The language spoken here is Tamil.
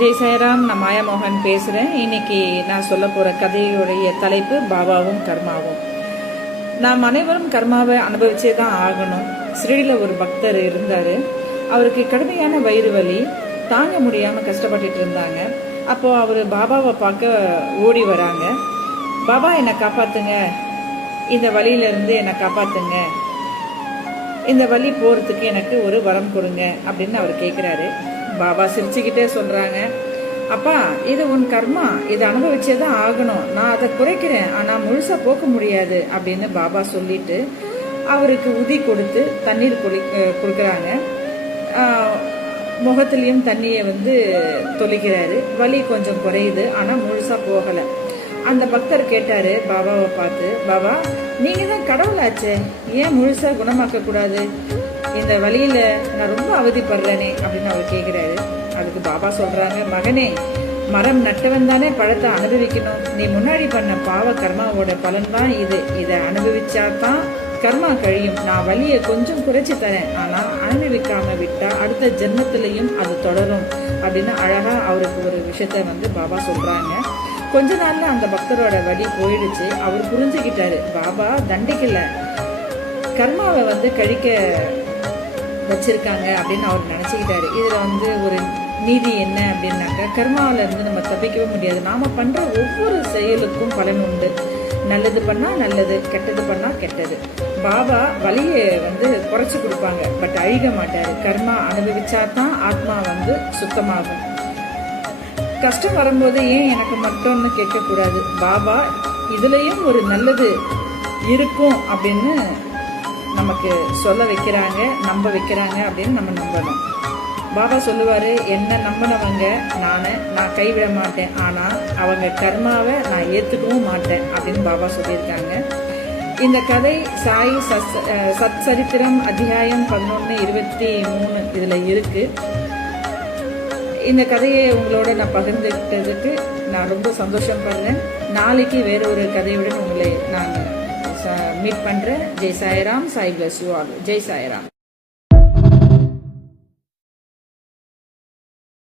ஜெய் சாய்ராம். நான் மாயா மோகன் பேசுகிறேன். இன்னைக்கு நான் சொல்ல போகிற கதையுடைய தலைப்பு பாபாவும் கர்மாவும். நாம் அனைவரும் கர்மாவை அனுபவிச்சே தான் ஆகணும். சிறிடியில் ஒரு பக்தர் இருந்தார். அவருக்கு கடுமையான வயிறு வலி தாங்க முடியாமல் கஷ்டப்பட்டுட்டு இருந்தாங்க. அப்போது அவர் பாபாவை பார்க்க ஓடி வராங்க. பாபா என்னை காப்பாற்றுங்க, இந்த வலியிலேருந்து என்னை காப்பாற்றுங்க, இந்த வலி போகிறதுக்கு எனக்கு ஒரு வரம் கொடுங்க அப்படின்னு அவர் கேட்குறாரு. பாபா சிரிச்சுக்கிட்டே சொல்கிறாங்க, அப்பா இது உன் கர்மா, இதை அனுபவிச்சே தான் ஆகணும், நான் அதை குறைக்கிறேன், ஆனால் முழுசாக போக்க முடியாது அப்படின்னு பாபா சொல்லிட்டு அவருக்கு உதி கொடுத்து தண்ணீர் கொடுக்குறாங்க. முகத்துலேயும் தண்ணியை தொளிக்கிறாரு. வலி கொஞ்சம் குறையுது, ஆனால் முழுசாக போகலை. அந்த பக்தர் கேட்டாரு பாபாவை பார்த்து, பாபா நீங்க தான் கடவுளாச்சே, ஏன் முழுசா குணமாக்க கூடாது? இந்த வழியில நான் ரொம்ப அவதிப்படுறேனே அப்படின்னு அவர் கேட்கிறாரு. அதுக்கு பாபா சொல்றாங்க, மகனே மரம் நட்டவன் தானே பழத்தை அனுபவிக்கணும். நீ முன்னாடி பண்ண பாவ கர்மாவோட பலன் தான் இது. இதை அனுபவிச்சாதான் கர்மா கழியும். நான் வலியை கொஞ்சம் குறைச்சி தரேன், ஆனா அனுபவிக்காம விட்டா அடுத்த ஜென்மத்திலையும் அது தொடரும் அப்படின்னு அழகா அவருக்கு ஒரு விஷயத்த பாபா சொல்றாங்க. கொஞ்ச நாள்ல அந்த பக்தரோட வலி போயிடுச்சு. அவர் புரிஞ்சுக்கிட்டாரு, பாபா தண்டிக்கல, கர்மாவை கழிக்க வச்சிருக்காங்க அப்படின்னு அவர் நினைச்சுக்கிட்டாரு. இதுல ஒரு நீதி என்ன அப்படின்னாக்க, கர்மாவில இருந்து நம்ம தப்பிக்கவே முடியாது. நாம பண்ற ஒவ்வொரு செயலுக்கும் பலன் உண்டு. நல்லது பண்ணா நல்லது, கெட்டது பண்ணா கெட்டது. பாபா வலியை குறைச்சு கொடுப்பாங்க, பட் அழிக்க மாட்டாரு. கர்மா அனுபவிச்சா தான் ஆத்மா சுத்தமாகும். கஷ்டம் வரும்போது ஏன் எனக்கு மட்டும்னு கேட்கக்கூடாது. பாபா இதுலயும் ஒரு நல்லது இருக்கும் அப்படின்னு நமக்கு சொல்ல வைக்கிறாங்க, நம்ப வைக்கிறாங்க அப்படின்னு நம்ம நம்பணும். பாபா சொல்லுவாரு, என்ன நம்பினவங்க நான் கைவிட மாட்டேன், ஆனா அவங்க கர்மாவை நான் ஏத்துக்கவும் மாட்டேன் அப்படின்னு பாபா சொல்லியிருக்காங்க. இந்த கதை சாய் சத் சரித்திரம் அத்தியாயம் 11:23 இதுல இருக்கு. இந்த கதையை உங்களோட நான் பகிர்ந்துக்கிட்டதுக்கு நான் ரொம்ப சந்தோஷப்படுறேன். நாளைக்கு வேற ஒரு கதையுடன் உங்களை நான் மீட் பண்றேன். Jai Sairam. Sai bless you all. Jai Sairam.